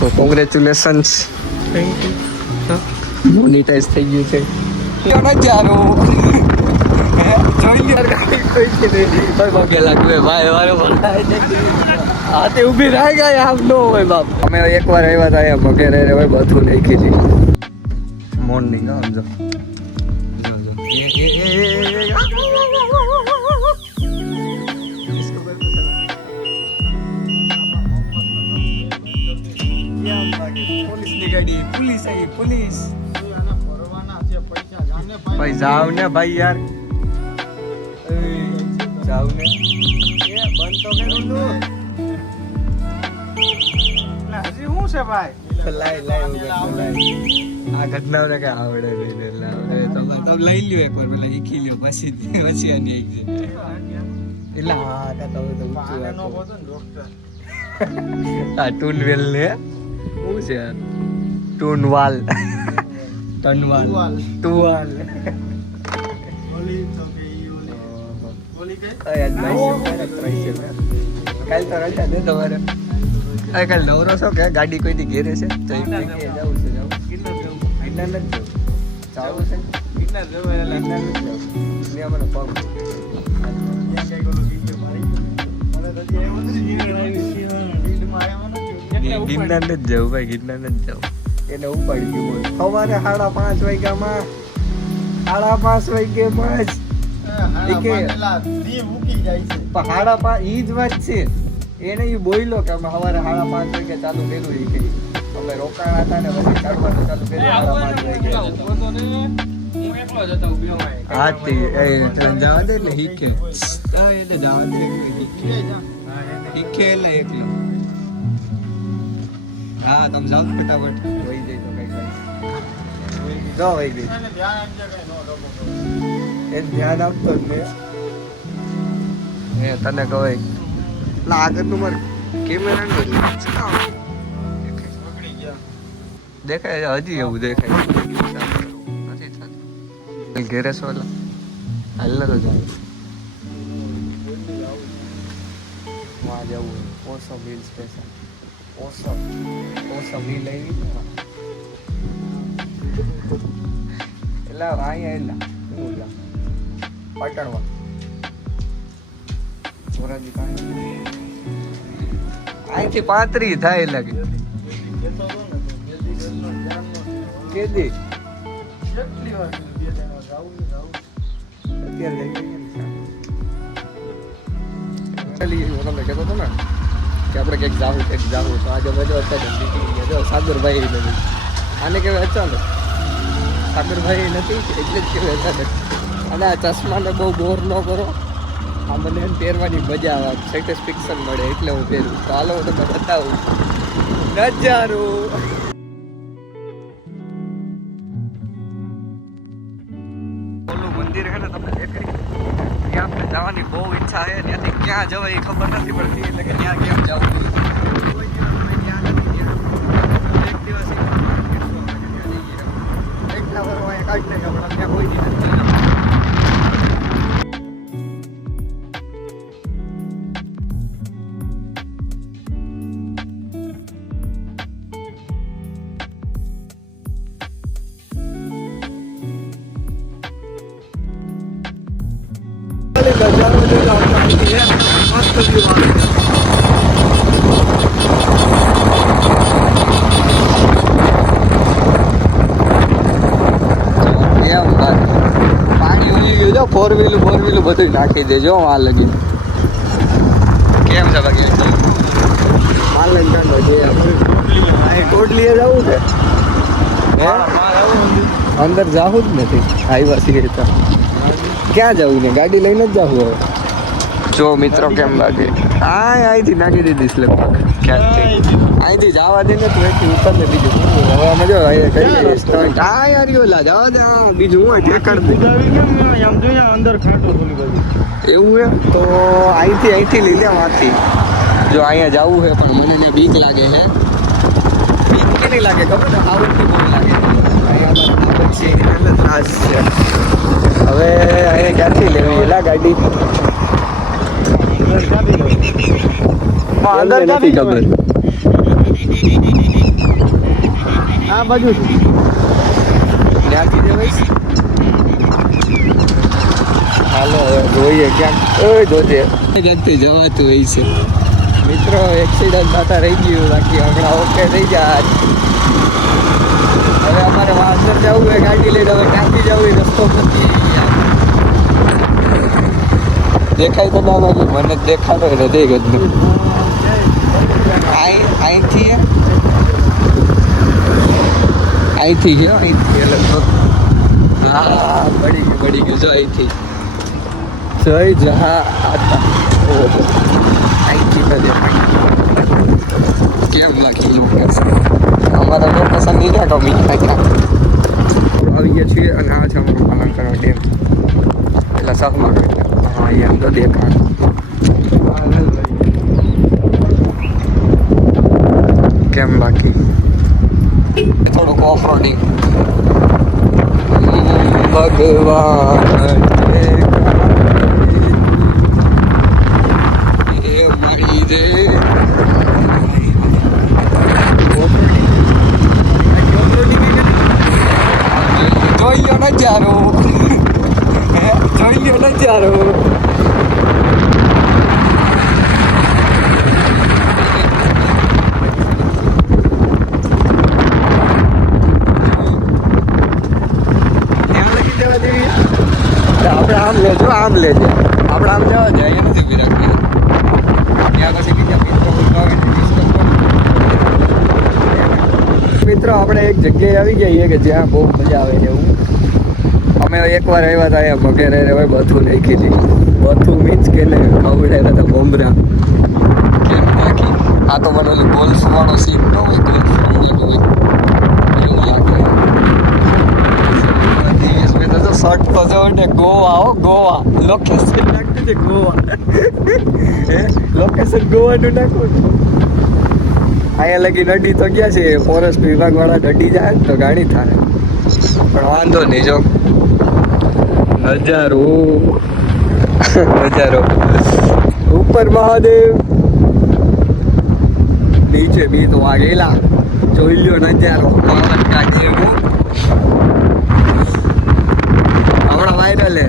તો congratulations, thank you. Monetise થઈ ગયું છે. નજારો જોઈ યાર, ગાડી કોઈ કે નહીં પગે લાગવે ભાઈ વારે હા તે ઊભી રહી ગયા આમ નો હોય બાપ. અમે એકવાર આવ્યા હતા અહીંયા વગેરે હોય બધું નાખી દીધું. મોર્નિંગ આમ જો પોલીસની ગાડી, પોલીસ આવી, પોલીસ. ભાઈ જાવ ને ભાઈ યાર, જાવ ને. બંધ તો કરી દો. હજી શું છે ભાઈ? આ ઘટનાઓને કઈ આવડે નહીં તમે લઈ લ્યો એકવાર, પેલા શીખી લ્યો પછી આની આવી જાય. એટલે હા તમે તો આ ટૂનવેલ ને શું છે? ટૂનવાલ, ટનવાલ, ટુવાલ. કાલ તો રજા દે તમારે. કાલ નવરો છો કે ગાડી કોઈથી ઘેરે છે તો એક જગ્યાએ જવું છે. ગિરનાર નથી જવું છે, ગિરનાર જવું મને પગ ગિરનાર નથી જવું ભાઈ, ગિરનાર નથી જવું. એને ઉપાડી ગયું સવારે 5:30 વાગ્યામાં, 5:30 વાગ્યામાં જ 5:30 ઈ જ વાત છે. એને એ બોલ્યો કે અમે સવારે 5:30 વાગે ચાલુ કર્યું. એ કઈ અમે રોકાણા હતા ને પછી કાઢવાનું ચાલુ કર્યું 5:30 વાગે. હા તે જવા દે એટલે હીખે, એટલે જવા દે હીખે એટલે એકલો. હા તમે જાઓ ફટાફટ, વહી જાય તો કઈ જાઓ, વહી ગઈ. એ ધ્યાન આપતો જ ને તને કહેવાય આગળનું મારે કેમેરા દેખાય હજી એવું દેખાય નથી થતું. ઘેરે સોલા હાલ તો જાય વहाँ જવું. ઓસમ હિલ સ્ટેશન, ઓસમ હિલ આવી એટલે અહીંયા એલા પાટણમાં મોરાજી કાંઈ અહીંથી 35 થાય લાગે. કેદી અત્યારે તમને કહેતો હતો ને કે આપણે ક્યાંક જાવું તો આજે બધો અત્યારે નીકળી ગયા. જો સાગરભાઈ નથી, આને કહેવાય અચાનક. સાગરભાઈ નથી એટલે જ કહેવાય અચાનક. અને આ ચશ્માને બહુ બોર ન કરો. આ મને એમ પહેરવાની મજા આવે, સેટિસ્ફેક્શન મળે એટલે હું પહેરું. તો હાલો હું તમને બતાવું નજારો. ઓલું મંદિર છે ને તમને દેખાય, ત્યાં આપણે જવાની બહુ ઈચ્છા છે. ત્યાંથી ક્યાં જવાય એ ખબર નથી પડતી, એટલે કે ત્યાં કેમ જવું. એક દિવસ એકલા વર્ષ કાઢી નાખ્યા, પણ ત્યાં કોઈ નથી. પાણી ઉલી ગયું જો, ફોર વ્હીલું બધું નાખી દેજો. માલ લગી કેમ છે બાકી માલ લગી ટોટલી જવું છે અંદર જાવું જ નથી. આવ્યા છીએ તો ક્યાં જવું ને ગાડી લઈને જ જવું. હવે જો મિત્રો કેમ લાગે, અહીંથી નાખી દીધી સ્લેબ અહીંથી જવા દે ને તો અહીંથી ઉપર ને બીજું હવે અમે જો કઈ સ્ટન્ટ યાર ઓલા જવા દે બીજું હું ઠેકાડ દે અંદર એવું હે તો અહીંથી લઈ લેવાથી. જો અહીંયા જવું છે પણ મને ને બીક લાગે છે. બીક કેની લાગે ખબર ને, આવડતી બહુ લાગે. અહીંયા છે એટલે ત્રાસ છે. હવે અહીંયા ક્યાંથી લેવી એલા ગાડી? અંદર નથી ખબર. આ બાજુ ત્યાંથી જવાય. હાલો હવે જોઈએ ક્યાંક જોજે રસ્તે જવાતું હોય છે મિત્રો. એક્સિડન્ટ થતા રહી ગયું, બાકી હમણાં ઓકે થઈ જાય. હવે અમારે અંદર જવું હોય ગાડી લઈને, હવે ક્યાંથી જવું હોય રસ્તો નથી. દેખાય તો ના લાગે મને, દેખાતો નથી ગજનો. અહીંથી ગયો અહીંથી લગભગ. હા પડી ગયું જો અહીંથી જય જહા આતા. અહીંથી ન દેખાય. કેમ લાગી લોકેશન? અમારા લોકેશન નીચે ગમી ક્યાં આવી ગયા છીએ. અને આ છે અમારો પાલનકર ડેમ. પેલા સહમાં હા એમ તો દેખાય. કેમ બાકી થોડુંક ઓફરોડિંગ. ભગવાન મારી રે જોઈ લો નજારો, જોઈ લો નજારો. આપણે આમ લેજો, આમ લેજો. આપણે આમ જવા જાય અહીંયા નથી ઉભી રાખી. ત્યાં પછી બીજા મિત્રો આપણે એક જગ્યાએ આવી જઈએ કે જ્યાં બહુ મજા આવે એવું. અમે એકવાર આવ્યા હતા અહીંયા વગેરે હવે બથું નાખી હતી. બથું મીન્સ કે ને ખવડાવ્યા હતા મમરા. કેમ નાખી આ તો મને ઓલું ગોલ્ફ વાળો સીન ન હોય, ગોલ્ફ રમવાનું હોય એવું લાગે. શર્ટ તો જો ને ગોવા હો ગોવા. લોકેશન નાખતું છે ગોવા. લોકેશન ગોવાનું નાખું. અહીંયા લગી નડી તો ગયા છે, ફોરેસ્ટ વિભાગ વાળા નડી જાય તો ગાડી થાય. પણ વાંધો નહીં, જો નજારો નજારો. ઉપર મહાદેવ, નીચે બી તો વાગેલા. જોઈ લ્યો નજારો. હમણાં વાયરલ હે,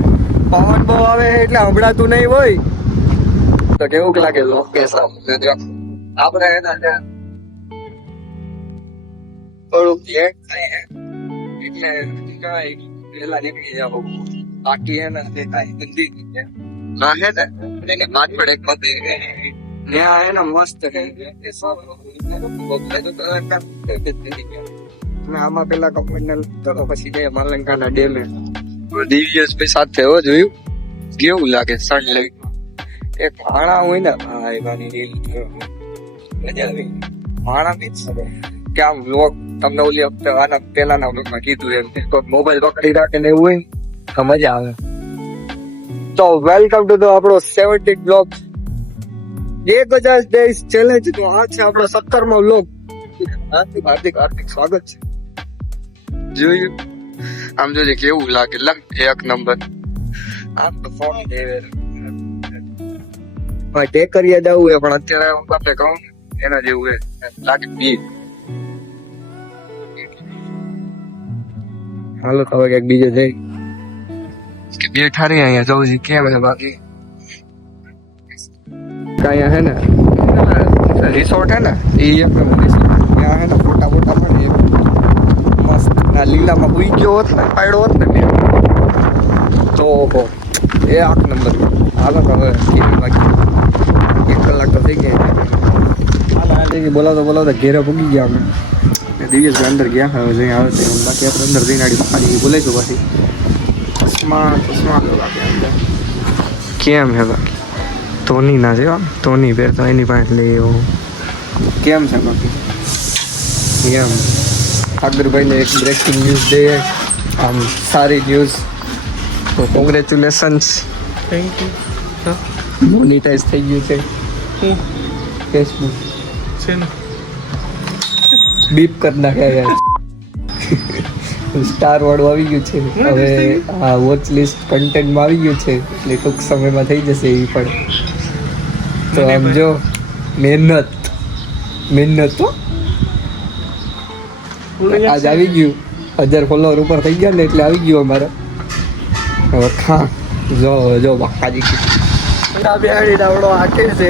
પવન બહુ આવે એટલે હમણાં નહીં હોય તો કેવું લાગે લોકેશન. આપણે એના થોડુંક એટલે પેલા નીકળી જાવ. બાકી એના ના હે ને એને માથડ એક મંદિર ત્યાં એને મસ્ત આમાં પેલા કપલ તો પછી જાય માલંકાના ડેમે. દિવ્યેશ ભાઈ સાથે હો જોયું કેવું લાગે સનલાઈટ. એક ભાણા હોય ને ભાઈ બાની રીલ મજા આવી. ભાણા મીન્સ કે આમ લોક તમને ઓલી વખતે આના પેલાના બ્લોગમાં કીધું એમ કોઈ મોબાઈલ પકડી રાખે ને એવું હોય તો મજા આવે. તો વેલકમ ટુ આપણો 70 બ્લોગ 1000 ડેઝ ચેલેન્જ. તો આ છે આપણો 17મો બ્લોગ. હાર્દિક સ્વાગત છે. જોયું આમ જોજે કેવું લાગે. એક નંબર. આમ તો ફોન ટેકરિયા જવું હોય પણ અત્યારે આપણે કહું એના જેવું લાગે બી. હાલો તો હવે ક્યાંક બીજે જઈ કે બેઠા રહી અહીંયા જવું છે. કેમ છે બાકી અહીંયા હે ને રિસોર્ટ હે ને એ ત્યાં હે ને ફોટા ફોટા પણ મસ્ત ના લીલામાં ઉઈ ગયો હોત ને પાડ્યો હોત ને તો એ 8 નંબર. હાલો તો હવે બાકી 1 કલાક તો થઈ ગયા. બોલાવતા ઘેરે પૂગી ગયા અમે. દિવ્યેશ અંદર ગયા હવે જઈ આવે છે. બાકી આપણે અંદર જઈને ખાલી બોલાઈશું પાછી. ચશ્મા કેમ હે બાકી ધોની ના છે. ધોની પહેરતા એની પાસે લઈ એવું. કેમ છે બાકી એમ સાગરભાઈને એક બ્રેકિંગ ન્યૂઝ દઈએ. આમ સારી ન્યૂઝ. તો કોંગ્રેચ્યુલેશન્સ. Thank you. મોનિટાઈઝ થઈ ગયું છે ફેસબુક. છે ને બીપ કરી નાખ્યા યાર. સ્ટાર વાળું આવી ગયું છે હવે. આ વોચ લિસ્ટ કન્ટેન્ટમાં આવી ગયું છે એટલે ટૂંક સમયમાં થઈ જશે એ પણ. તો આમ જો મહેનત હો. આજ આવી ગયું 1000 ફોલોવર ઉપર થઈ ગયા ને એટલે આવી ગયું અમારે હવે ખા જો બાપાજી બેહાડી ડાવડો આકે છે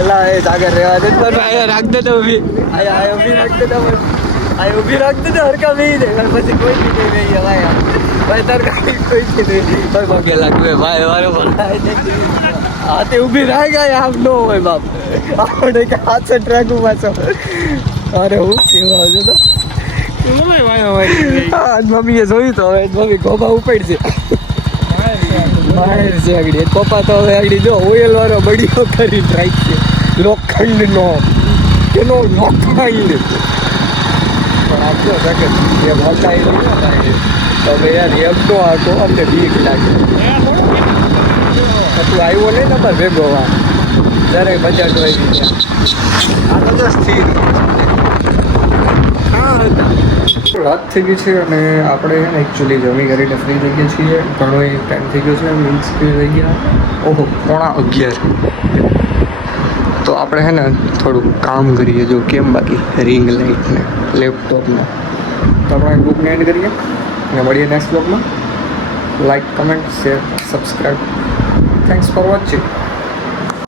એલા એ જાગર રહેવા દે પર ભાઈ રાખ દે તો ઊભી આય ઊભી રાખ દે તો આય ઊભી રાખ દે તો હરકા વી દે પછી કોઈ નહીં રહી ભાઈ તાર કોઈ નહીં ભાઈ પગે લાગવે ભાઈ વારે બોલાય આ તે ઊભી રાખ ગયા આમ નો હોય બાપ આપણે કે હાથ સે ટ્રેક પાછો અરે હું કેવા આવજો તો મમ્મીએ જોયું તો હવે મમ્મી ગોબા ઉપાડશે બહાર છે આગળ કોપા તો હવે આગળ જો ઓઇલ વાળો બળીઓ કરી ટ્રાય છે લોખંડનો એનો લોખંડ પણ આપજો શકે એ મોટાઈ નહીં લાગે તમે યાર એમ તો આખો અમને બીક લાગે તું આવ્યો નહીં નંબર ભેગો વા જ્યારે બજાર આવી ગયા આ તો સ્થિર રાત થઈ ગઈ છે અને આપણે છે ને એકચ્યુઅલી જમી કરીને ફ્રી થઈ ગયા છીએ ઘણો એક ટાઈમ થઈ ગયો છે મીન્સ ફ્રી થઈ ગયા ઓહો 11:15 તો આપણે છે ને થોડુંક કામ કરીએ જો કેમ બાકી રિંગ લાઇટને લેપટોપને તો આપણે બુકને એન્ડ કરીએ અને મળીએ નેક્સ્ટ બ્લોગમાં like comment share subscribe thanks for watching